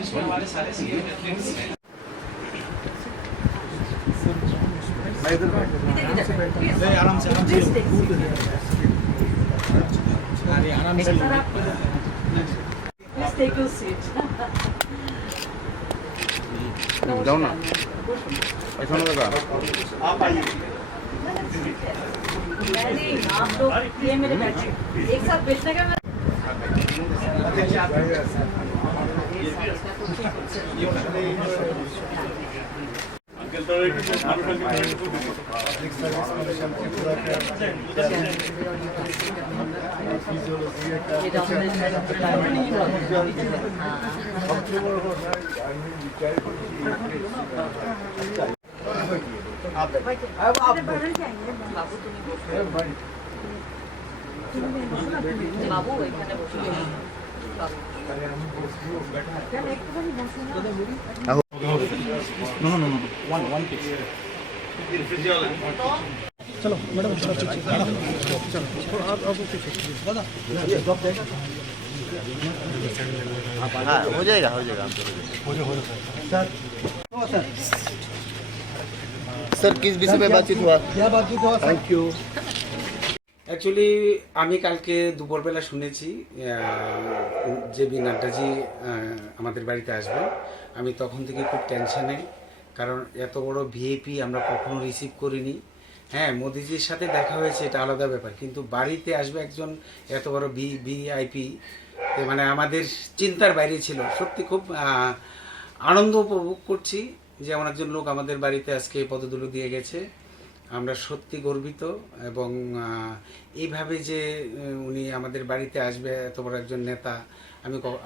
कोशिश में हमारे सारे सीए नेटफ्लिक्स हैं। आराम से Take your seat. जाओ ना ऐसा ना लगा आप आइए। आप लोग ये मेरे बैठे एक साथ बैठने का বাবু এখানে বসে वन पीस। चलो मैडम चलो आप दादा हाँ हो जाएगा सर किस विषय में बातचीत हुआ क्या बातचीत हुआ थैंक यू অ্যাকচুয়ালি আমি কালকে দুপুরবেলা শুনেছি যে বি নাড্ডাজি আমাদের বাড়িতে আসবেন। আমি তখন থেকে খুব টেনশনে, কারণ এত বড় ভিআইপি আমরা কখনো রিসিভ করিনি। হ্যাঁ, মোদিজির সাথে দেখা হয়েছে, এটা আলাদা ব্যাপার, কিন্তু বাড়িতে আসবে একজন এত বড় ভিআইপি, মানে আমাদের চিন্তার বাইরে ছিল। সত্যি খুব আনন্দ উপভোগ করছি যে এমন একজন লোক আমাদের বাড়িতে আজকে পদধূলি দিয়ে গেছে। আমরা সত্যি গর্বিত, এবং এইভাবে যে উনি আমাদের বাড়িতে আসবে, এত বড় একজন নেতা,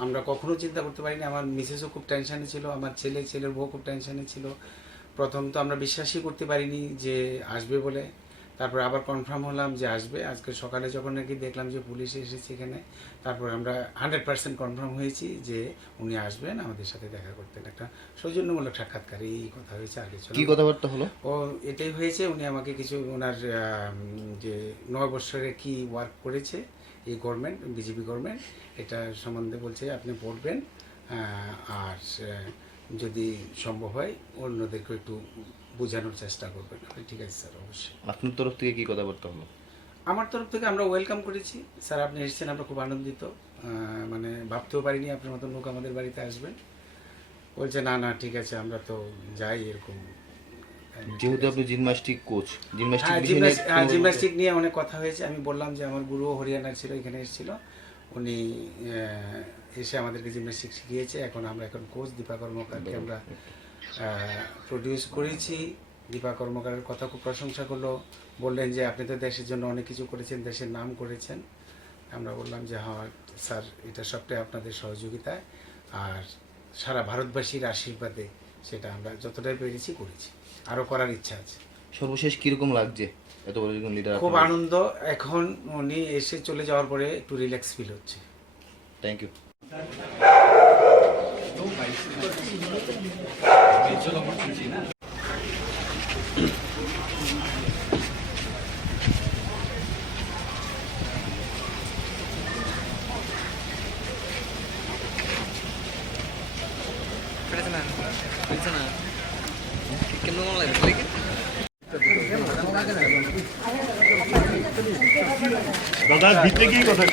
আমরা কখনো চিন্তা করতে পারিনি। আমার মিসেসও খুব টেনশানে ছিল, আমার ছেলের বউ খুব টেনশানে ছিল। প্রথম তো আমরা বিশ্বাসই করতে পারিনি যে আসবে বলে, তারপর আবার কনফার্ম হলাম যে আসবে। আজকে সকালে যখন নাকি দেখলাম যে পুলিশ এসেছে এখানে, তারপর আমরা 100% কনফার্ম হয়েছি যে উনি আসবেন আমাদের সাথে দেখা করতেন। একটা সৌজন্যমূলক সাক্ষাৎকার, এই কথা হয়েছে। আগে কি কথাবার্তা হলো? ও এটাই হয়েছে, উনি আমাকে কিছু ওনার যে 9 বছরে কি ওয়ার্ক করেছে এই গভর্নমেন্ট, বিজেপি গভর্নমেন্ট, এটা সম্বন্ধে বলছে আপনি পড়বেন, আর যদি সম্ভব হয় অন্যদেরকে একটু বোঝানোর চেষ্টা করবেন। ঠিক আছে স্যার, অবশ্যই। আপনার তরফ থেকে কি কথাবার্তা হলো? আমার তরফ থেকে আমরা ওয়েলকাম করেছি। স্যার আপনি এসেছেন, আমরা খুব আনন্দিত, মানে ভাবতেও পারিনি আপনার মতন লোক আমাদের বাড়িতে আসবেন। বলছে না ঠিক আছে, আমরা তো যাই এরকম। যেহেতু আপনি জিমন্যাস্টিক কোচ, জিমন্যাস্টিক নিয়ে অনেক কথা হয়েছে। আমি বললাম যে আমার গুরুও হরিয়ানার ছিল, এখানে এসেছিল, উনি এসে আমাদেরকে জিমন্যাস্টিক শিখিয়েছে। এখন কোচ দীপা কর্মকারকে আমরা প্রডিউস করেছি। দীপা কর্মকারের কথা খুব প্রশংসা করলো, বললেন যে আপনি তো দেশের জন্য অনেক কিছু করেছেন, দেশের নাম করেছেন। আমরা বললাম যে হ্যাঁ স্যার, এটা সবটাই আপনাদের সহযোগিতায় আর সারা ভারতবাসীর আশীর্বাদে সেটা আমরা যতটাই পেরেছি করেছি, আরও করার ইচ্ছা আছে। সর্বশেষ কীরকম লাগছে এত বড় একজন লিডার? খুব আনন্দ। এখন উনি এসে চলে যাওয়ার পরে একটু রিল্যাক্স ফিল হচ্ছে। Thank you. दादा बीते की कथा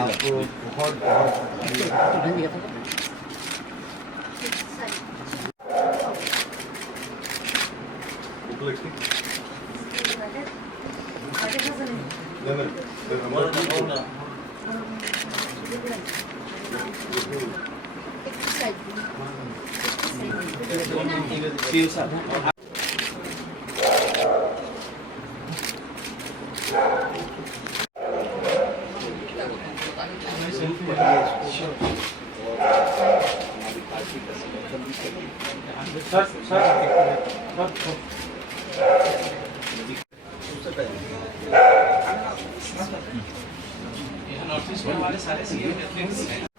आपको बहुत हमारी पार्टी का समर्थन भी करें। यहाँ नॉर्थ ईस्ट में हमारे सारे सीएम एथलीट्स हैं।